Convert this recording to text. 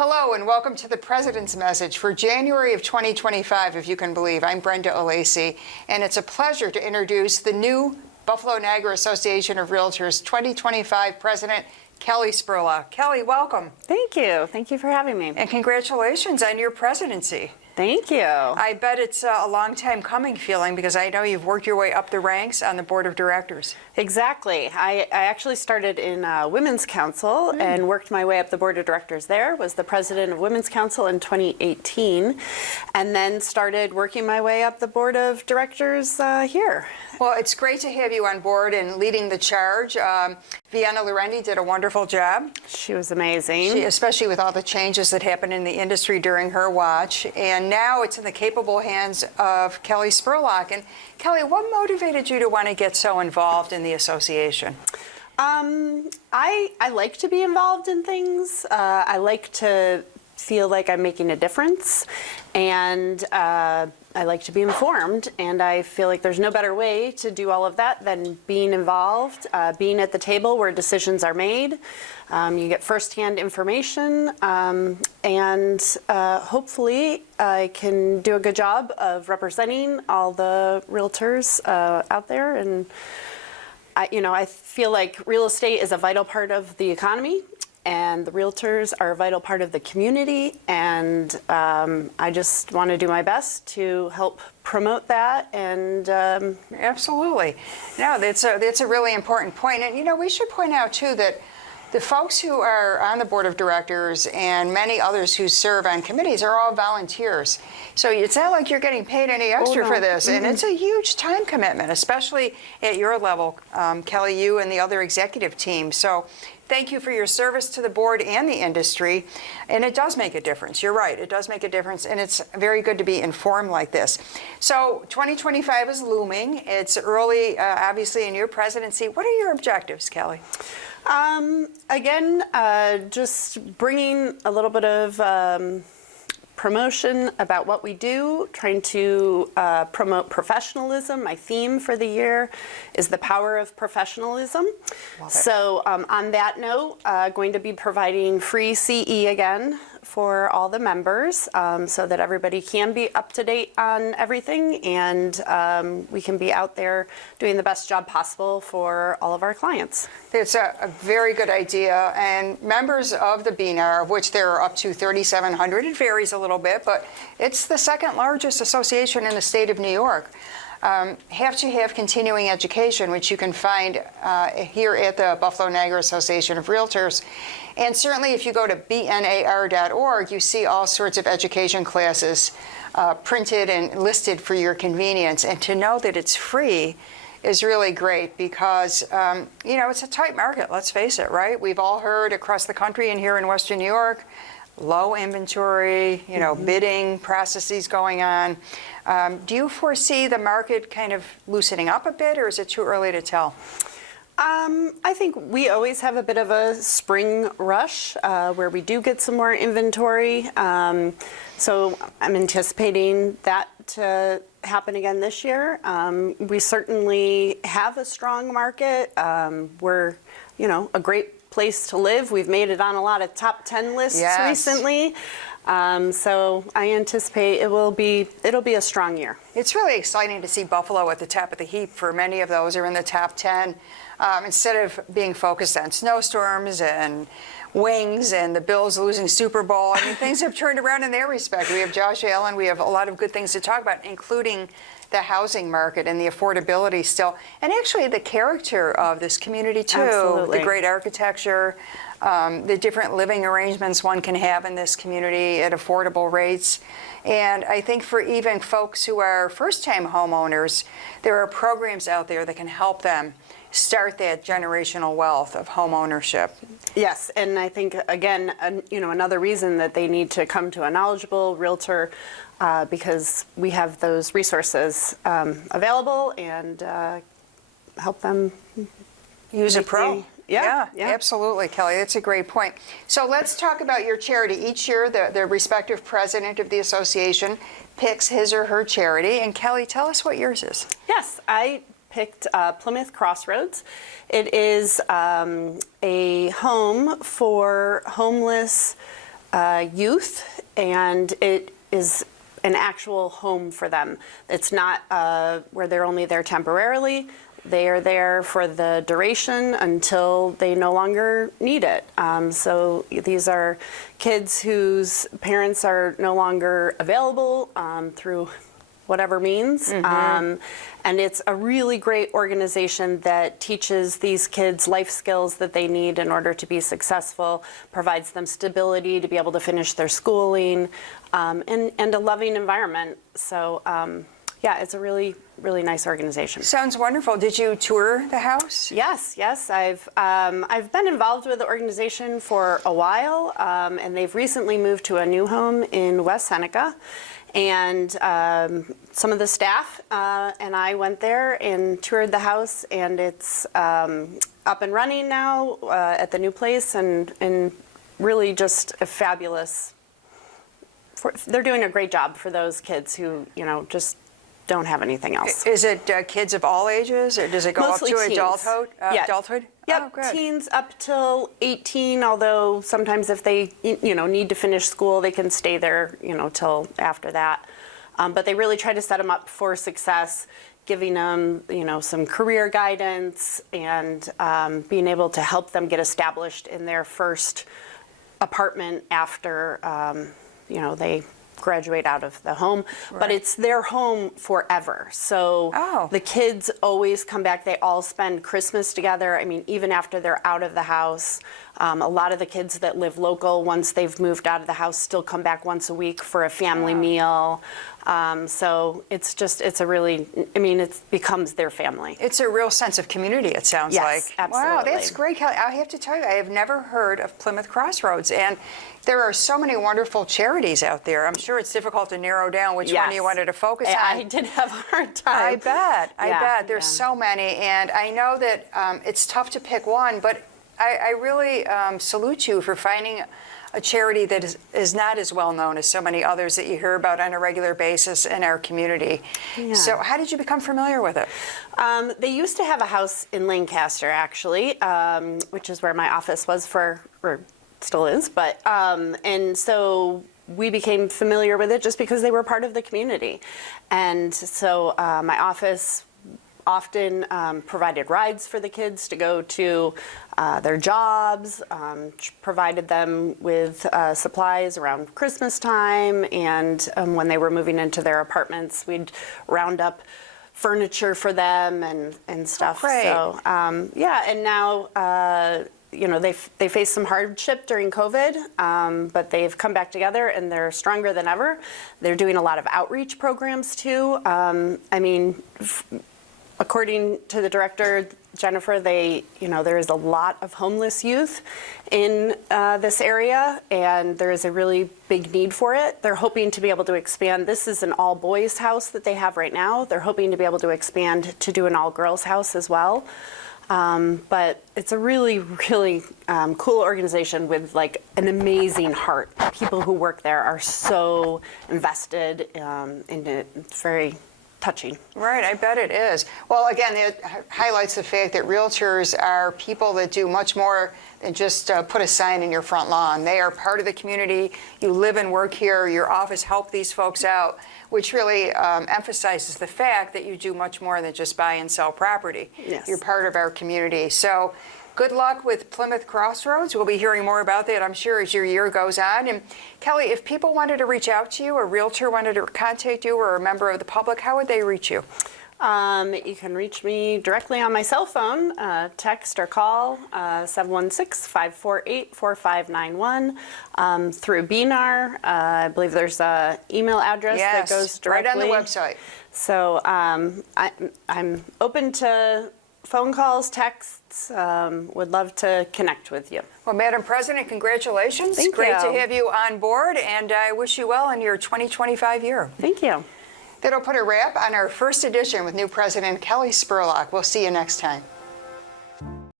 Hello and welcome to the President's Message for January of 2025, if you can believe. I'm Brenda Olacy, and it's a pleasure to introduce the new Buffalo-Niagara Association of Realtors 2025 President, Kelly Spurlock. Kelly, welcome. Thank you. Thank you for having me. And congratulations on your presidency. Thank you. I bet it's a long time coming feeling because I know you've worked your way up the ranks on the board of directors. Exactly. I actually started in Women's Council and worked my way up the board of directors there, was the president of Women's Council in 2018, and then started working my way up the board of directors here. Well, it's great to have you on board and leading the charge. Vienna Lorendi did a wonderful job. She was amazing. Especially with all the changes that happened in the industry during her watch. And now it's in the capable hands of Kelly Spurlock. And Kelly, what motivated you to want to get so involved in the association? I like to be involved in things. I like to feel like I'm making a difference. And I like to be informed, and I feel like there's no better way to do all of that than being involved, being at the table where decisions are made. You get firsthand information, and hopefully I can do a good job of representing all the realtors out there. And I feel like real estate is a vital part of the economy, and the realtors are a vital part of the community, and I just want to do my best to help promote that. And Absolutely. No, that's a really important point. And, we should point out, too, that the folks who are on the board of directors and many others who serve on committees are all volunteers. So it's not like you're getting paid any extra for this. And it's a huge time commitment, especially at your level, Kelly, you and the other executive team. So thank you for your service to the board and the industry. And it does make a difference. You're right. It does make a difference. And it's very good to be informed like this. So 2025 is looming. It's early, obviously, in your presidency. What are your objectives, Kelly? Again, just bringing a little bit of promotion about what we do, trying to promote professionalism. My theme for the year is the power of professionalism. So on that note, going to be providing free CE again for all the members, so that everybody can be up to date on everything, and we can be out there doing the best job possible for all of our clients. It's a very good idea, and members of the BNAR, of which there are up to 3,700, it varies a little bit, but it's the second largest association in the state of New York. Have to have continuing education, which you can find here at the Buffalo-Niagara Association of Realtors. And certainly if you go to BNAR.org, you see all sorts of education classes printed and listed for your convenience. And to know that it's free is really great because, it's a tight market, let's face it, right? We've all heard across the country and here in Western New York, low inventory, bidding processes going on. Do you foresee the market kind of loosening up a bit, or is it too early to tell? I think we always have a bit of a spring rush where we do get some more inventory. So I'm anticipating that to happen again this year. We certainly have a strong market. We're, a great place to live. We've made it on a lot of top 10 lists recently. So I anticipate it'll be a strong year. It's really exciting to see Buffalo at the top of the heap. For many of those are in the top 10. Instead of being focused on snowstorms and wings and the Bills losing Super Bowl, things have turned around in their respect. We have Josh Allen. We have a lot of good things to talk about, including the housing market and the affordability still, and actually the character of this community too. Absolutely. The great architecture, the different living arrangements one can have in this community at affordable rates. And I think for even folks who are first-time homeowners, there are programs out there that can help them start that generational wealth of home ownership. Yes, and I think, again, another reason that they need to come to a knowledgeable realtor because we have those resources available and help them use a pro. Yeah, absolutely, Kelly. That's a great point. So let's talk about your charity. Each year, the respective president of the association picks his or her charity. And Kelly, tell us what yours is. Yes, I picked Plymouth Crossroads. It is a home for homeless youth, and it is an actual home for them. It's not where they're only there temporarily. They are there for the duration until they no longer need it. So these are kids whose parents are no longer available through whatever means. And it's a really great organization that teaches these kids life skills that they need in order to be successful, provides them stability to be able to finish their schooling, and a loving environment. So yeah, it's a really, really nice organization. Sounds wonderful. Did you tour the house? Yes. I've been involved with the organization for a while, and they've recently moved to a new home in West Seneca. And some of the staff and I went there and toured the house, and it's up and running now at the new place, and really just a fabulous. They're doing a great job for those kids who, just don't have anything else. Is it kids of all ages, or does it go Mostly up to teens. adulthood? Yeah. Adulthood? Yep, Oh, good. teens up till 18, although sometimes if they, need to finish school, they can stay there, till after that. But they really try to set them up for success, giving them, some career guidance and being able to help them get established in their first apartment after, they graduate out of the home, Right. but it's their home forever. So the kids always come back. They all spend Christmas together. I mean, even after they're out of the house, a lot of the kids that live local, once they've moved out of the house, still come back once a week for a family meal. So it's a really, it becomes their family. It's a real sense of community, it sounds Yes, like. absolutely. Wow, that's great, Kelly. I have to tell you, I have never heard of Plymouth Crossroads, and there are so many wonderful charities out there. I'm sure it's difficult to narrow down which one you wanted to focus on. I did have a hard time. I bet. Yeah, bet. There's so many, and I know that it's tough to pick one, but I really salute you for finding a charity that is not as well known as so many others that you hear about on a regular basis in our community. Yeah. So how did you become familiar with it? They used to have a house in Lancaster, actually, which is where my office was or still is, but, and so we became familiar with it just because they were part of the community. And so my office often provided rides for the kids to go to their jobs, provided them with supplies around Christmas time, and when they were moving into their apartments, we'd round up furniture for them and stuff. Great. So yeah, and now they faced some hardship during COVID, but they've come back together and they're stronger than ever. They're doing a lot of outreach programs too. According to the director, Jennifer, there is a lot of homeless youth in this area, and there is a really big need for it. They're hoping to be able to expand. This is an all-boys house that they have right now. They're hoping to be able to expand to do an all-girls house as well. But it's a really, really cool organization with an amazing heart. People who work there are so invested in it. It's very touching. Right, I bet it is. Well, again, it highlights the fact that realtors are people that do much more than just put a sign in your front lawn. They are part of the community. You live and work here. Your office helped these folks out, which really emphasizes the fact that you do much more than just buy and sell property. Yes. You're part of our community. So good luck with Plymouth Crossroads. We'll be hearing more about that, I'm sure, as your year goes on. And Kelly, if people wanted to reach out to you, a realtor wanted to contact you, or a member of the public, how would they reach you? You can reach me directly on my cell phone, text or call 716-548-4591, through BNAR. I believe there's an email address that goes directly. Right on the website. So I'm open to phone calls, texts. Would love to connect with you. Well, Madam President, congratulations. Thank Great you. to have you on board, and I wish you well in your 2025 year. Thank you. That'll put a wrap on our first edition with new President Kelly Spurlock. We'll see you next time.